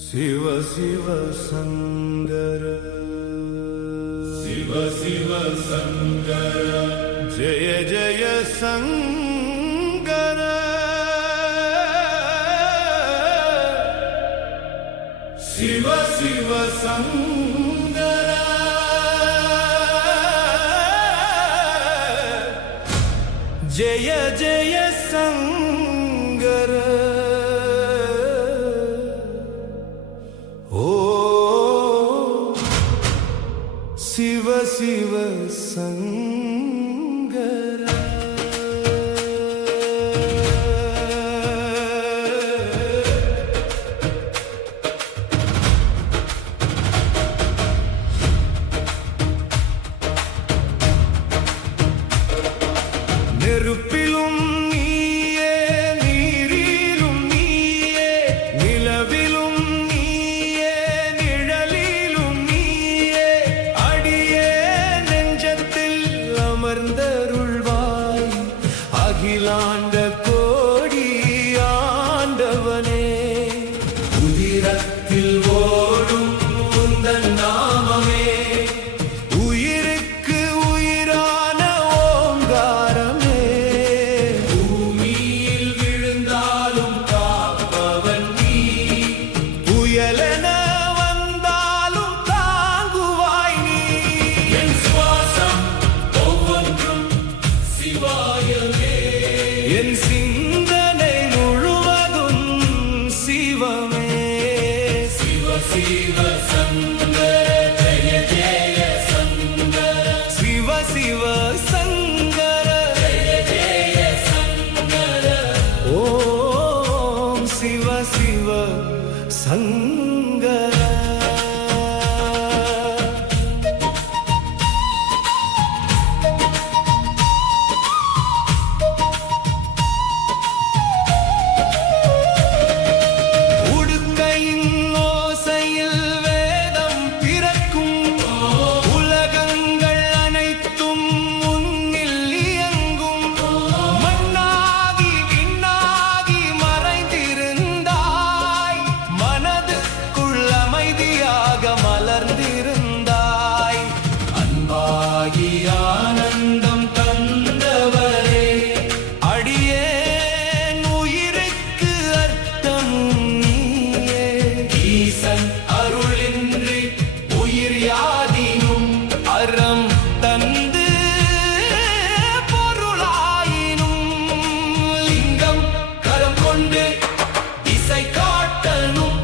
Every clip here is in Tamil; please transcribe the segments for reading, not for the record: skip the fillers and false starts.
शिव शिव शंकर शिव शिव शंकर जय जय शंकर शिव शिव शंकर जय जय शंकर शिव शिव शंकर நெருப்பிலும் நீயே நீரிலும் நீயே நிலவிலும் நீயே நிழலிலும் நீயே அடியே நெஞ்சத்தில் அமர்ந்தருள்வாய் அகிலாண்ட கோடி ஆண்டவனே உதிரத்தில் ஓடும் உந்தன் நாமமே உயிருக்கு உயிரான ஓங்காரமே பூமியில் விழுந்தாலும் காப்பவன் நீ புயலென வந்தாலும் தாங்குவாய் நீ என் சுவாசம் ஒவ்வொன்றும் சிவாயமே என் சிந்தனை முழுவதும் சிவமே சிவ சிவ சங்கர ஜெய ஜெய சங்கர சிவ சிவ சங்கர ஜெய ஜெய சங்கர ஓம் சிவ சிவ சங்கர உடுக்கையின் ஓசையில் வேதம் பிறக்கும் உலகங்கள் அனைத்தும் உன்னில் இயங்கும் மண்ணாகி விண்ணாகி மறைந்திருந்தாய் மனதுக்குள் அமைதியாக மலர்ந்திருந்தாய் அன்பாகி ஆனந்தம் தந்தவரே அடியேன் உயிருக்கு அர்த்தம் நீயே ஈசன் அருளின்றி உயிர் யாதினும் அறம் தந்து பொருளாயினும் லிங்கம் கரம் கொண்டு இசை காட்டணும்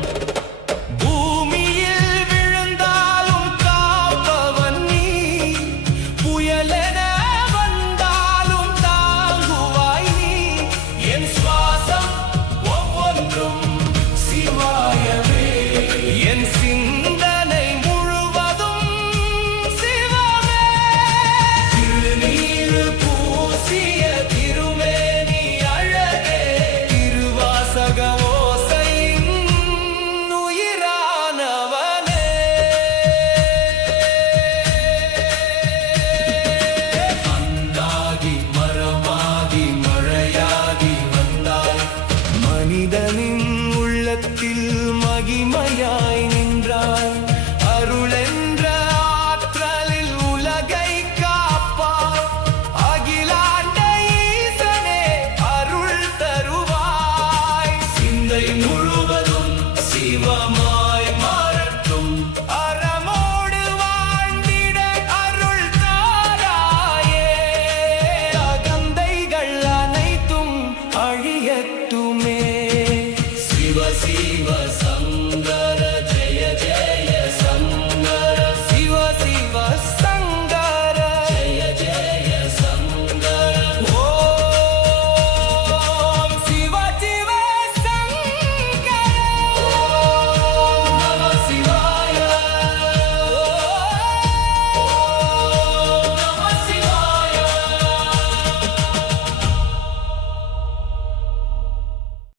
பூமியில் விழுந்தாலும் காப்பவன் நீ புயலென வந்தாலும் தாங்குவாய் நீ என் சுவாசம் ஒவ்வொன்றும் சிவாயமே என் சிந்தனை முழுவதும் சிவமே திருநீறு பூசிய திருமேனி அழகே திருவாசக ஓசையின் உயிரானவனே மண்ணாகி மரமாகி மழையாகி வந்தாய் மனிதனின் உள்ளத்தில் மகிமையாய் நின்றாய் அருளென்ற ஆற்றலில் உலகை காப்பாய் அகிலாண்ட ஈசனே அருள் தருவாய் சிந்தை முழுவதும் சிவமா